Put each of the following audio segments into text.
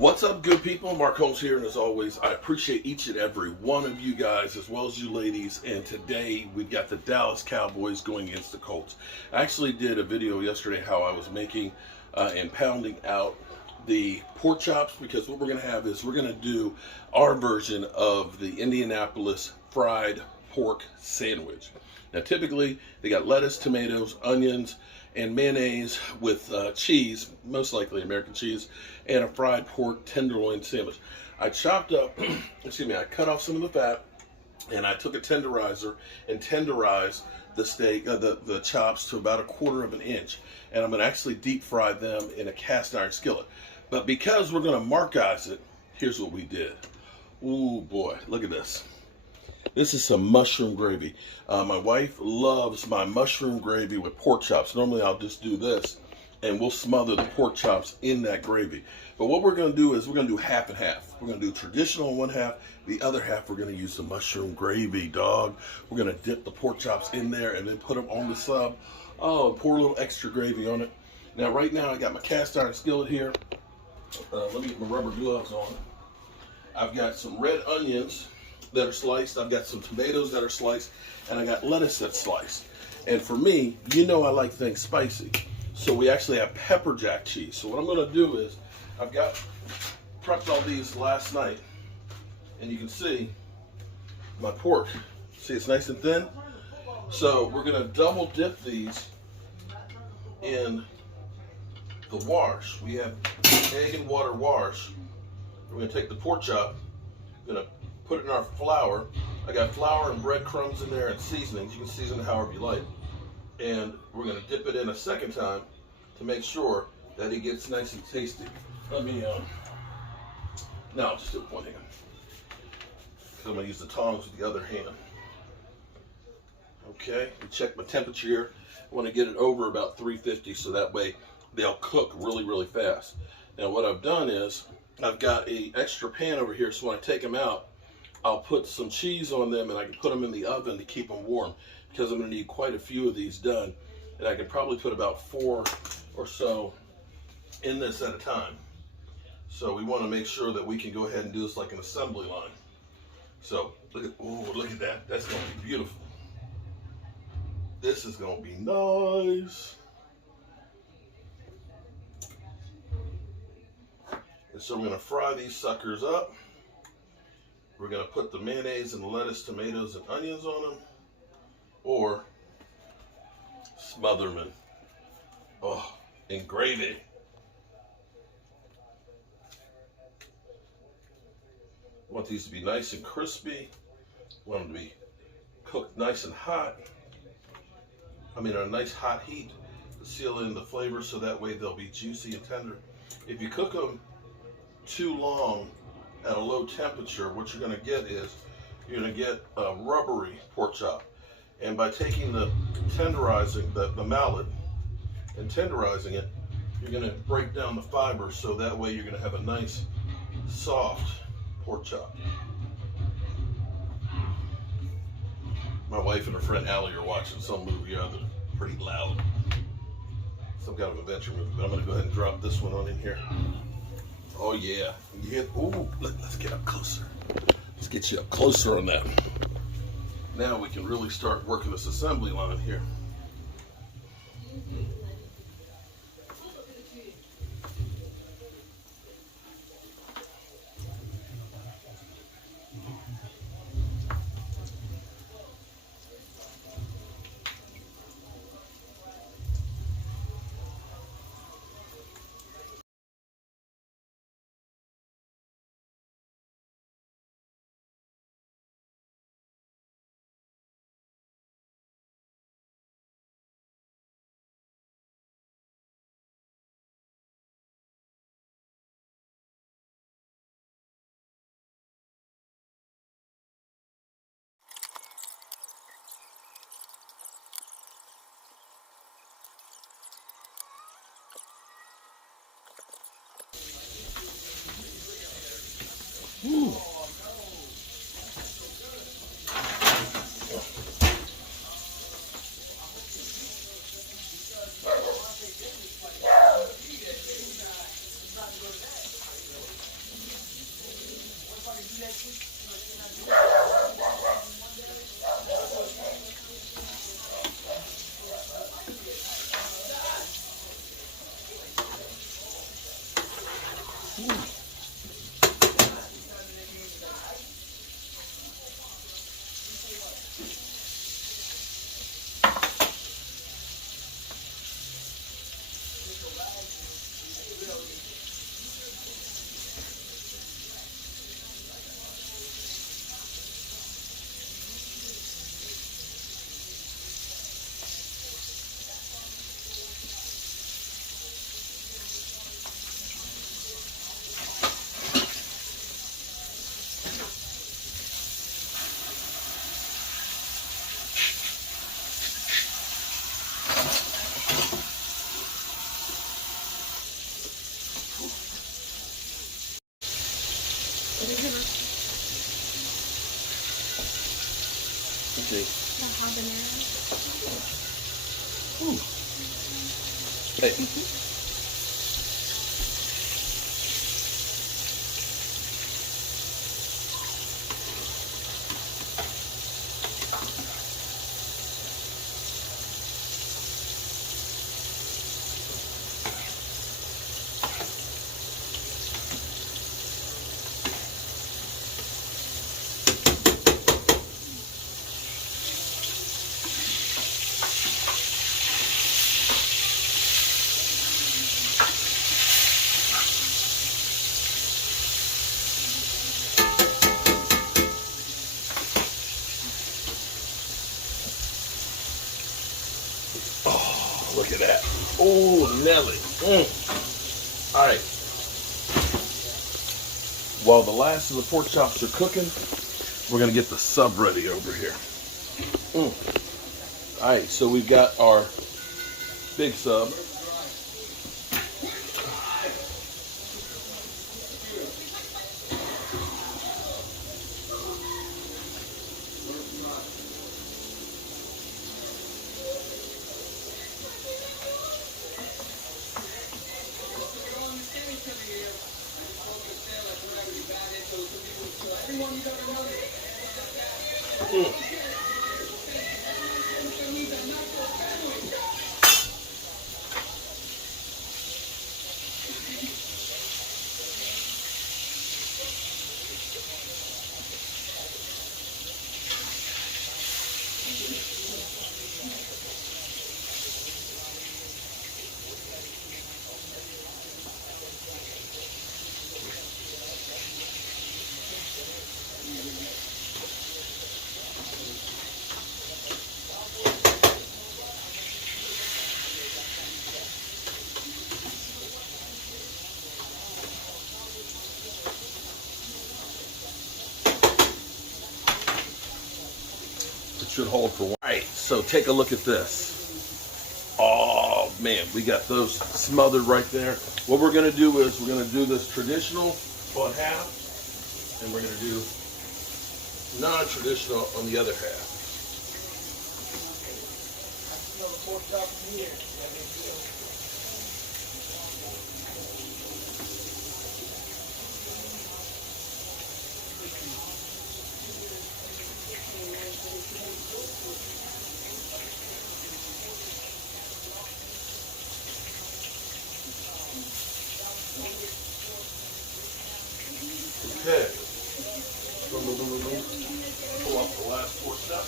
What's up, good people? Mark Holmes here, and as always, I appreciate each and every one of you guys, as well as you ladies. And today, we've got the Dallas Cowboys going against the Colts. I actually did a video yesterday how I was making and pounding out the pork chops, because what we're going to have is we're going to do our version of the Indianapolis fried pork sandwich. Now, typically, they got lettuce, tomatoes, onions, and mayonnaise with cheese, most likely American cheese, and a fried pork tenderloin sandwich. I chopped up, I cut off some of the fat, and I took a tenderizer and tenderized the steak, the chops to about 1/4 of an inch. And I'm going to actually deep fry them in a cast iron skillet. But because we're going to markize it, here's what we did. Ooh, boy, look at this. This is some mushroom gravy. My wife loves my mushroom gravy with pork chops. Normally I'll just do this and we'll smother the pork chops in that gravy. But what we're going to do is we're going to do half and half. We're going to do traditional in one half. The other half we're going to use the mushroom gravy, dog. We're going to dip the pork chops in there and then put them on the sub. Oh, pour a little extra gravy on it. Now right now I got my cast iron skillet here. Let me get my rubber gloves on. I've got some red onions that are sliced, I've got some tomatoes that are sliced, and I got lettuce that's sliced. And for me, you know I like things spicy. So we actually have pepper jack cheese. So what I'm gonna do is, I've got prepped all these last night, and you can see my pork. See, it's nice and thin. So we're gonna double dip these in the wash. We have egg and water wash. We're gonna take the pork chop, gonna put it in our flour. I got flour and breadcrumbs in there and seasonings. You can season it however you like. And we're going to dip it in a second time to make sure that it gets nice and tasty. Let me, now I'll just do it with one hand. Because I'm going to use the tongs with the other hand. Okay, check my temperature here. I want to get it over about 350 so that way they'll cook really, really fast. Now what I've done is, I've got an extra pan over here, so when I take them out, I'll put some cheese on them and I can put them in the oven to keep them warm, because I'm going to need quite a few of these done. And I can probably put about 4 or so in this at a time. So we want to make sure that we can go ahead and do this like an assembly line. So look at that. That's going to be beautiful. This is going to be nice. And so we're going to fry these suckers up. We're going to put the mayonnaise and the lettuce, tomatoes, and onions on them, or smother them in gravy. I want these to be nice and crispy. I want them to be cooked nice and hot. I mean, on a nice hot heat to seal in the flavor so that way they'll be juicy and tender. If you cook them too long at a low temperature, what you're going to get is you're going to get a rubbery pork chop. And by taking the tenderizing, the mallet, and tenderizing it, you're going to break down the fiber so that way you're going to have a nice, soft pork chop. My wife and her friend Allie are watching some movie or other, pretty loud. Some kind of adventure movie, but I'm going to go ahead and drop this one on in here. Oh yeah, ooh, let's get up closer. Let's get you up closer on that. Now we can really start working this assembly line here. Okay. Hey. Oh, look at that. Oh, Nelly. All right. While the last of the pork chops are cooking, we're going to get the sub ready over here. All right, so we've got our big sub. Should hold for one. All right, so take a look at this. Oh man, we got those smothered right there. What we're gonna do is we're gonna do this traditional on half, and we're gonna do non-traditional on the other half. Okay. Boom, boom, boom, boom, boom. Pull up the last pork chop.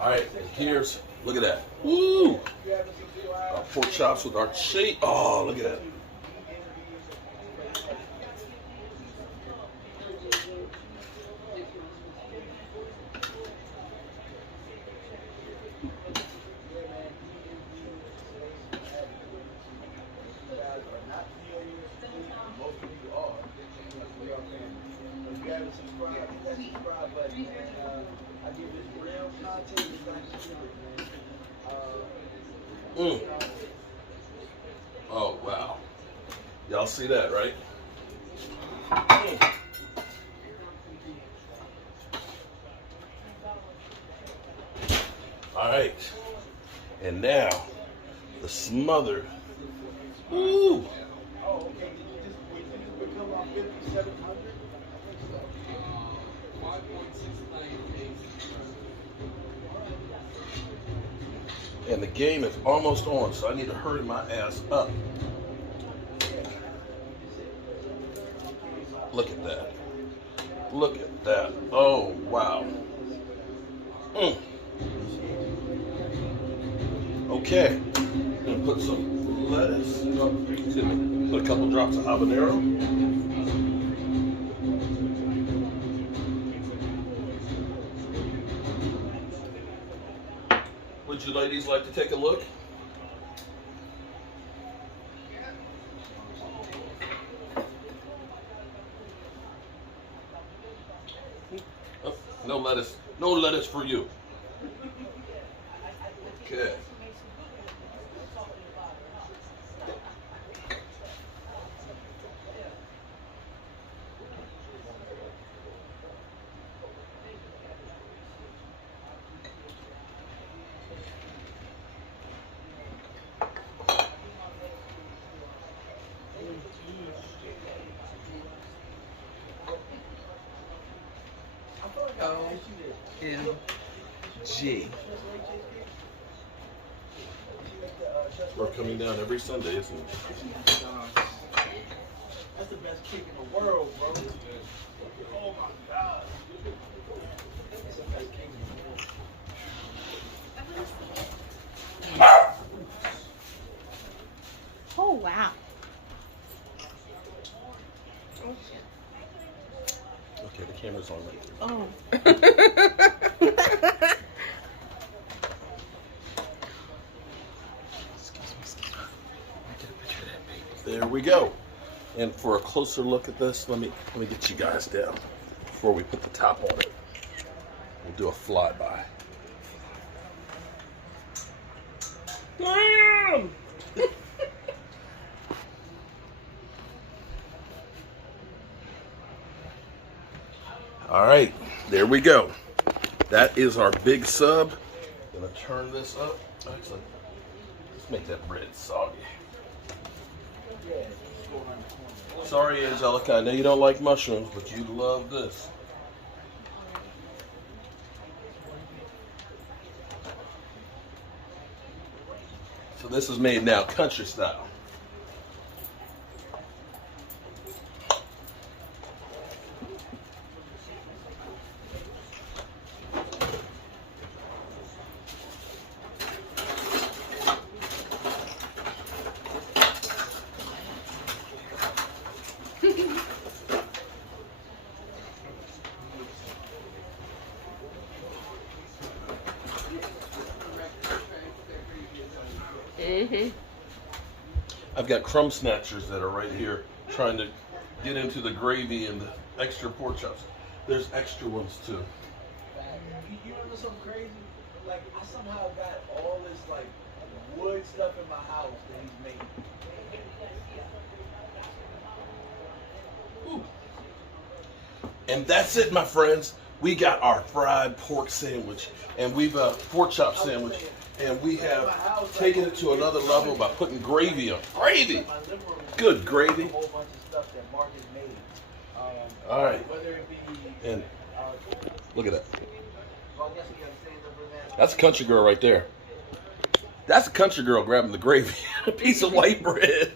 All right, here's, look at that. Woo! Our pork chops with our cheese. Oh, look at that. Oh, wow. Y'all y'all see that, right? All right, and now the smothered. Ooh. And the game is almost on, so I need to hurry my ass up. Look at that. Look at that. Oh, wow. Okay. I'm going to put some lettuce. Excuse me. Put a couple drops of habanero. Would you ladies like to take a look? Oh, no lettuce. No lettuce for you. Okay. OMG. We're coming down every Sunday, isn't it? That's the best cake in the world, bro. Oh my God. That's the best cake in the world. Oh, wow. Oh, shit. Okay, the camera's on right there. Oh. There we go. And for a closer look at this, let me get you guys down before we put the top on it. We'll do a flyby. Damn! All right, there we go. That is our big sub. Gonna turn this up. Actually, let's make that bread soggy. Sorry, Angelica, I know you don't like mushrooms, but you love this. So this is made now country style. I've got crumb snatchers that are right here trying to get into the gravy and the extra pork chops. There's extra ones too. You know something crazy? Like, I somehow got all this, like, wood stuff in my house that he's made. Ooh. And that's it, my friends. We got our fried pork sandwich, and we've pork chop sandwich, and we have taken it to another level by putting gravy on. Gravy, good gravy. All right, and look at that. That's a country girl right there. That's a country girl grabbing the gravy, a piece of white bread.